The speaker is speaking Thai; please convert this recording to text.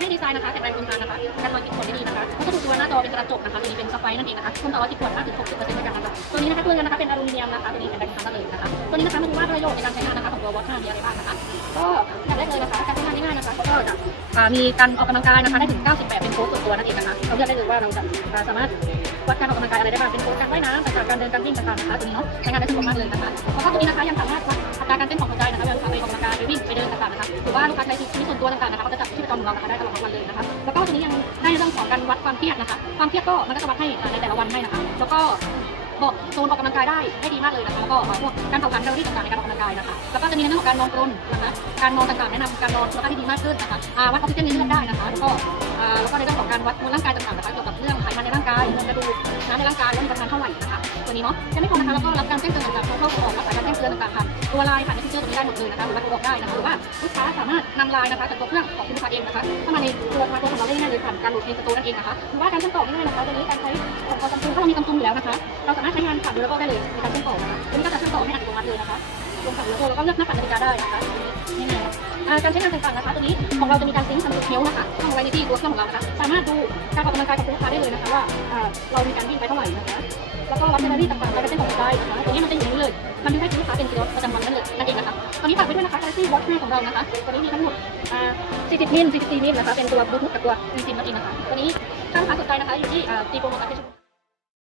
ให้ดีไซน์นะคะแข็งแรงทนทานนะคะการอยติดขนได้ดีนะคะวัสดุตัวหน้าจอเป็นกระจกนะคะตัวนี้เป็นสไปนั่นเองนะคะทนต่อรอยติดขนมากถึง60%ด้วยกันนะคะตัวนี้นะคะตัวเรือนนะคะเป็นอลูมิเนียมนะคะตัวนี้แข็งแรงทนทานเลยนะคะตัวนี้นะคะมาดูว่าประโยชน์ในการใช้งานนะคะของตัววอชมีอะไรบ้างนะคะก็อย่างแรกเลยนะคะการใช้งานง่ายๆนะคะเขาก็จะอ่ามีการออกกำลังกายนะคะได้ถึง 98 เป็นโค้ดส่วนตัวนั่นเองนะคะเราเลือกได้เลยว่าเราจะสามารถวัดการออกกำลังกายอะไรได้บ้างเป็นโค้ดการว่ายน้ำต่การเดินการวิ่งต่างๆนะคะตัวนี้เนาะใช้งานได้สะดวกมากเลยนะคะแล้วก็ตัวนี้นะคะยังสามารถวัดอัตราการเต้นของหัวใจางๆนะคะหรือว่าลูกค้าใช้ชีวิตส่วนตัวต่างๆนะคะก็จะจับที่ประจำของเรานะคะได้ตลอดทั้งวันเลยนะคะแล้วก็ตัวนี้ยังได้เรื่องของการวัดความเครียดนะคะ ความเครียดก็มันก็จะวัดให้ในแต่ละวันให้นะคะ แล้วก็บอกโซนออกกำลังกายได้ได้ดีมากเลยนะคะแล้วก็พวกการเผาผลาญแคลอรี่ต่างๆในการออกกำลังกายนะคะแล้วก็จะมีในเรื่องของการนอนกรนนะคะการนอนต่างๆแนะนำการนอนคุณภาพที่ดีมากขึ้นนะคะวัดออกซิเจนในเลือดได้นะคะ แล้วก็แล้วก็ในเรื่องของการวัดมวลร่างกายต่างๆนะคะเกี่ยวกับเรื่องไขมันในร่างกายมวลกระดูกน้ำในร่างกายว่ามีปริมาณเท่าไหร่นะคะ ตัวนี้เนาะยังไม่พอนะคะแล้วก็รับการแจ้งเตือนต่างๆเข้าออกรับสายการแจ้งเตือนต่างๆผ่านตัวไลน์ผ่านเมสเซนเจอร์ตรงนี้ได้หมดเลยนะคะหรือว่าโทรบอกได้นะคะหรือว่าลูกค้าสามารถนำไลน์นะคะจากตัวเครื่องของคุณลูกค้าเองนะคะเข้ามาในตัวสมาร์ทโฟนของเราได้ง่ายเลยผ่านการโหลดเพลงสตร์นั่นเองนะคะหรือว่าการเชื่อมต่อง่ายนะคะตัวนี้การใช้ของซัมซุงถ้าเรามีซัมซุงอยู่แล้วนะคะ เราสามารถใช้งานผ่านดูแล้วก็ได้เลยในการเชื่อมต่อนะคะตัวนี้ก็จะเชื่อมต่อให้อัตโนมัติเลยนะคะลงผ่านดูแล้วก็เลือกหน้าปัดนาฬิกาได้นะคะนี่ การใช้งานต่างๆนะคะตัวนี้ของเราจะมีการซิงค์ทำเทลนะคะเข้าไว้ในที่ตัวเครื่องของเรานะคะสามารถดูการออกกำลังกายของลูกค้าได้เลยนะคะว่าเรามีการวิ่งไปเท่าไหร่นะคะแล้วก็วัดแคลอรี่ต่างๆและการเต้นของหัวใจนะคะตัวนี้มันจะอยู่นี้เลยมันทำให้ลูกค้าเป็นกิโลประจำวันนั่นเลยนั่นเองนะคะตอนนี้ฝากไปด้วยนะคะ Galaxy Watch 5ของเรานะคะตัวนี้มีทั้งหมด40มิล44มิลนะคะเป็นตัวบลูทูธกับตัวอินซิมนั่นเองนะคะตัวนี้ถ้าลูกค้าสนใจนะคะอยู่ที่อ่าจีโปรโมชั่น